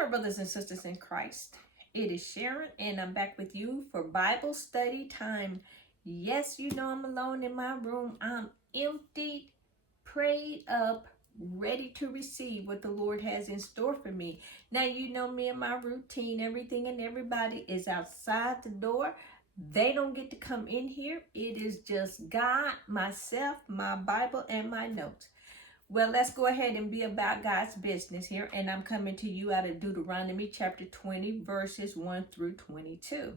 my brothers and sisters in Christ. It is Sharon, and I'm back with you for Bible study time. Yes, you know I'm alone in my room. I'm empty, prayed up, ready to receive what the Lord has in store for me. Now, you know me and my routine. Everything and everybody is outside the door. They don't get to come in here. It is just God, myself, my Bible, and my notes. Well, let's go ahead and be about God's business here. And I'm coming to you out of Deuteronomy chapter 20, verses 1 through 22.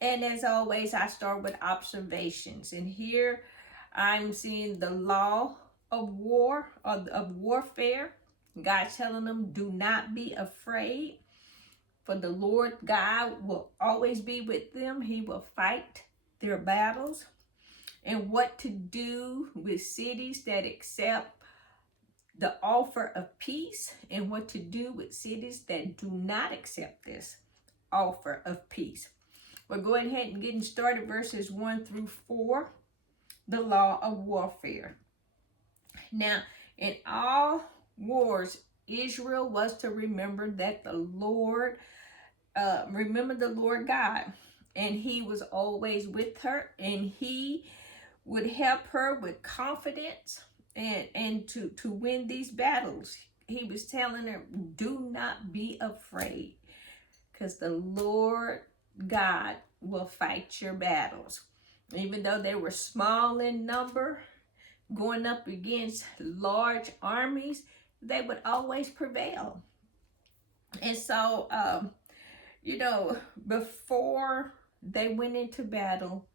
And as always, I start with observations. And here I'm seeing the law of war, of warfare. God telling them, do not be afraid. For the Lord God will always be with them. He will fight their battles. And what to do with cities that accept the offer of peace, and what to do with cities that do not accept this offer of peace. We're going ahead and getting started, verses 1 through 4, the law of warfare. Now, in all wars, Israel was to remember that the Lord, remember the Lord God, and he was always with her, and he would help her with confidence and to win these battles. He was telling her, do not be afraid, because the Lord God will fight your battles. Even though they were small in number, going up against large armies, they would always prevail. And so, before they went into battle,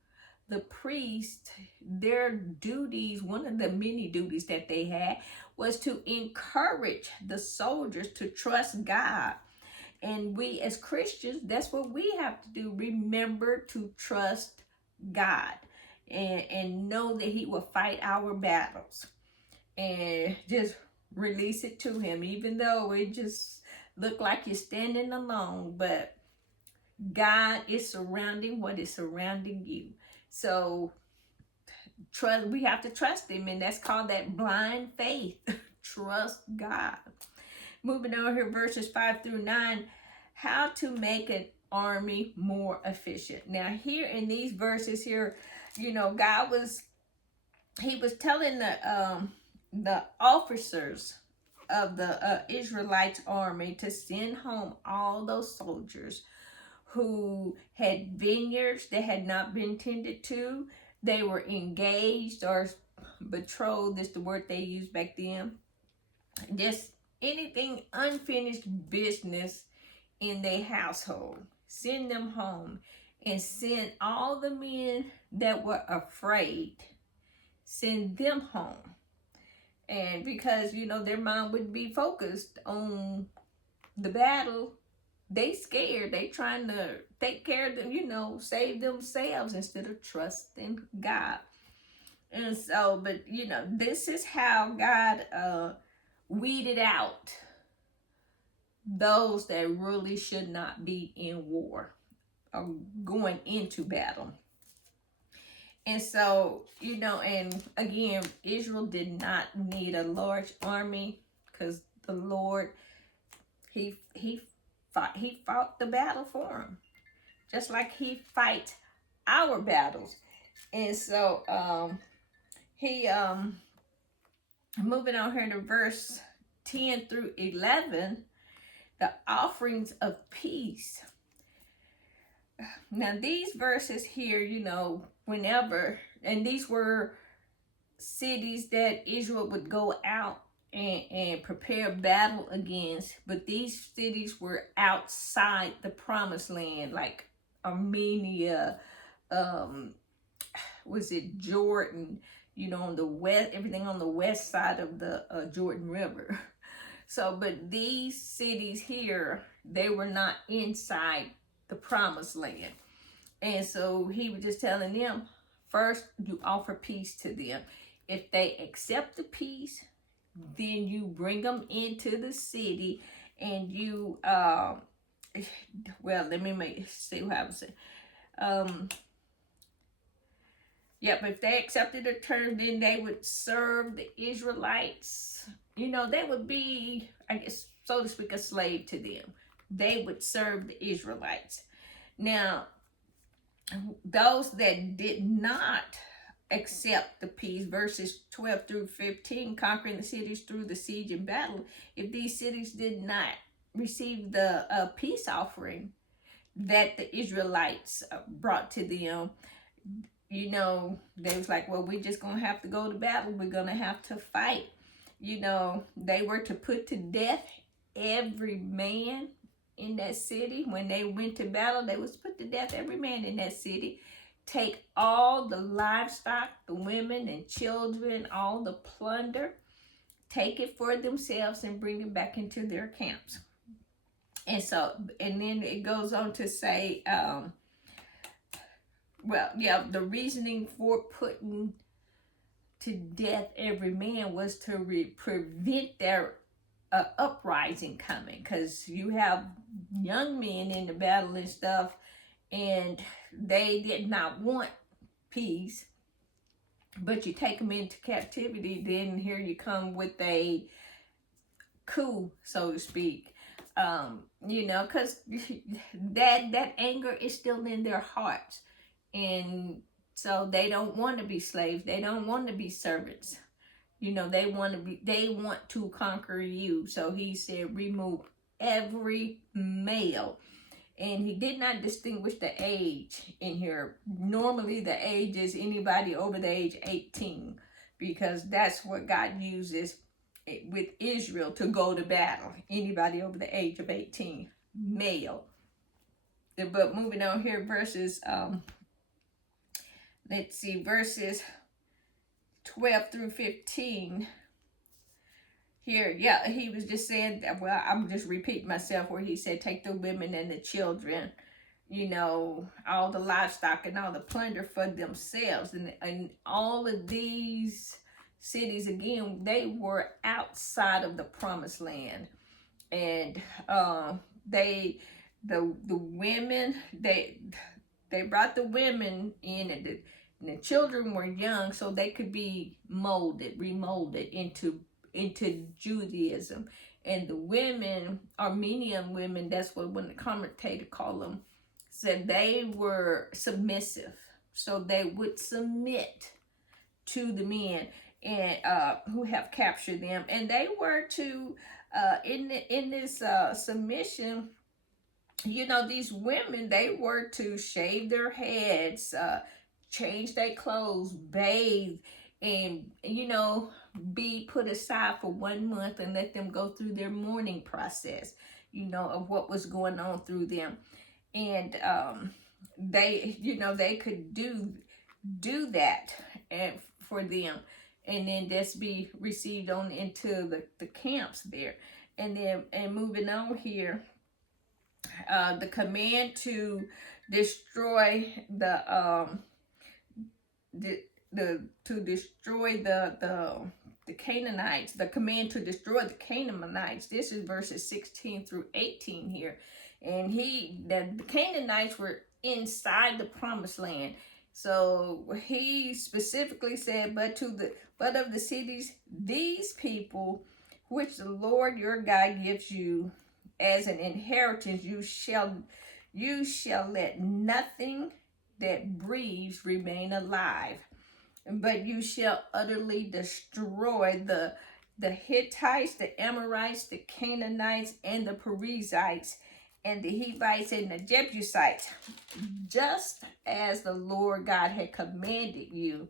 the priest, their duties, one of the many duties that they had, was to encourage the soldiers to trust God. And we as Christians, that's what we have to do. Remember to trust God and know that he will fight our battles. And just release it to him, even though it just look like you're standing alone. But God is surrounding what is surrounding you. So trust, we have to trust him, and that's called that blind faith. Trust God. Moving on here, verses 5 through 9, how to make an army more efficient. Now here in these verses here, God was telling the officers of the Israelites army to send home all those soldiers who had vineyards that had not been tended to. They were engaged or betrothed, is the word they used back then. Just anything unfinished business in their household. Send them home, and send all the men that were afraid. Send them home. And because, their mind would be focused on the battle, they scared. They trying to take care of them, save themselves instead of trusting God. And so, but this is how God weeded out those that really should not be in war or going into battle. And so, and again, Israel did not need a large army, because the Lord, he fought the battle for him, just like he fights our battles. And so moving on here to verse 10 through 11, the offerings of peace. Now these verses here, whenever, and these were cities that Israel would go out and prepare battle against, but these cities were outside the promised land, like Armenia, was it Jordan, on the west, everything on the west side of the Jordan River. So, but these cities here, they were not inside the promised land. And so he was just telling them, first you offer peace to them. If they accept the peace, then you bring them into the city, and you well, let me see what I would say. If they accepted the terms, then they would serve the Israelites. They would be, I guess, so to speak, a slave to them. they would serve the Israelites. Now, those that did not accept the peace, verses 12 through 15, conquering the cities through the siege and battle, if these cities did not receive the peace offering that the Israelites brought to them, you know, they was like, well, we're just gonna have to go to battle, we're gonna have to fight. You know, they were to put to death every man in that city. When they went to battle, they was put to death every man in that city. Take all the livestock, the women and children, all the plunder, take it for themselves and bring it back into their camps. And so, and then it goes on to say, the reasoning for putting to death every man was to prevent their uprising coming, because you have young men in the battle and stuff, and they did not want peace, but you take them into captivity, then here you come with a coup, so to speak. You know, because that anger is still in their hearts, and so they don't want to be slaves, they don't want to be servants. You know, they want to conquer you. So he said, remove every male. And he did not distinguish the age in here. Normally the age is anybody over the age 18, because that's what God uses with Israel to go to battle. Anybody over the age of 18, male. But moving on here, verses, verses 12 through 15 here. Yeah, he was just saying, well, I'm just repeating myself, where he said, take the women and the children, you know, all the livestock and all the plunder for themselves. And all of these cities, again, they were outside of the promised land. And the women, they brought the women in, and the children were young, so they could be remolded into Judaism. And the women, Armenian women, that's what when the commentator called them, said they were submissive, so they would submit to the men and who have captured them, and they were to in this submission. You know, these women, they were to shave their heads, change their clothes, bathe, and, you know, be put aside for 1 month and let them go through their mourning process, you know, of what was going on through them. And they, you know, they could do that and for them, and then just be received on into the camps there. And then, and moving on here, the command to destroy the Canaanites, the command to destroy the Canaanites. This is verses 16 through 18 here. And the Canaanites were inside the promised land. So he specifically said, but of the cities, these people, which the Lord your God gives you as an inheritance, you shall let nothing that breathes remain alive, but you shall utterly destroy the Hittites, the Amorites, the Canaanites, and the Perizzites, and the Hivites, and the Jebusites, just as the Lord God had commanded you.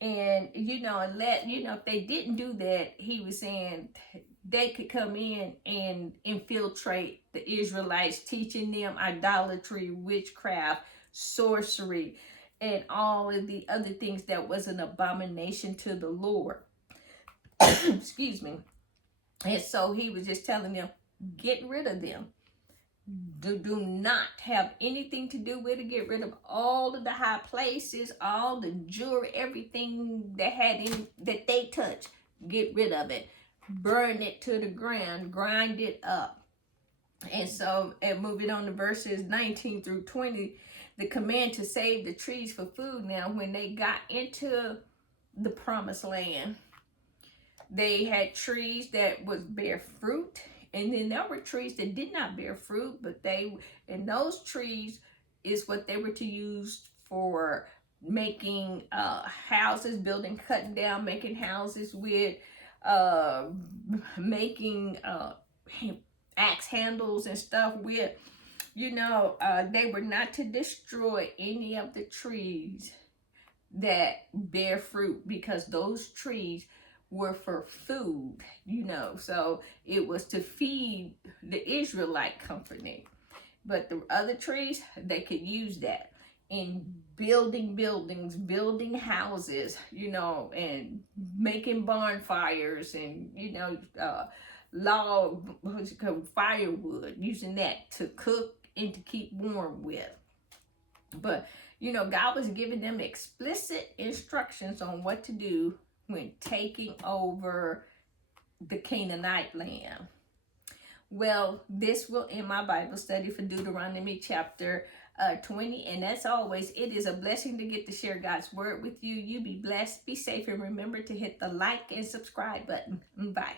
And, you know, if they didn't do that, he was saying they could come in and infiltrate the Israelites, teaching them idolatry, witchcraft, sorcery, and all of the other things that was an abomination to the Lord. Excuse me. And so he was just telling them, get rid of them. Do not have anything to do with it. Get rid of all of the high places, all the jewelry, everything that they touch. Get rid of it. Burn it to the ground. Grind it up. And so, and moving on to verses 19 through 20, the command to save the trees for food. Now, when they got into the promised land, they had trees that would bear fruit, And then there were trees that did not bear fruit, but and those trees is what they were to use for making houses, building, cutting down, making houses with, uh, making axe handles and stuff with. They were not to destroy any of the trees that bear fruit, because those trees were for food, so it was to feed the Israelite company. But the other trees, they could use that in building buildings, building houses, and making bonfires, and log, what's it called, firewood, using that to cook and to keep warm with. But God was giving them explicit instructions on what to do when taking over the Canaanite land. Well, this will end my Bible study for Deuteronomy chapter 20. And as always, it is a blessing to get to share God's word with you. You be blessed, be safe, and remember to hit the like and subscribe button. Bye.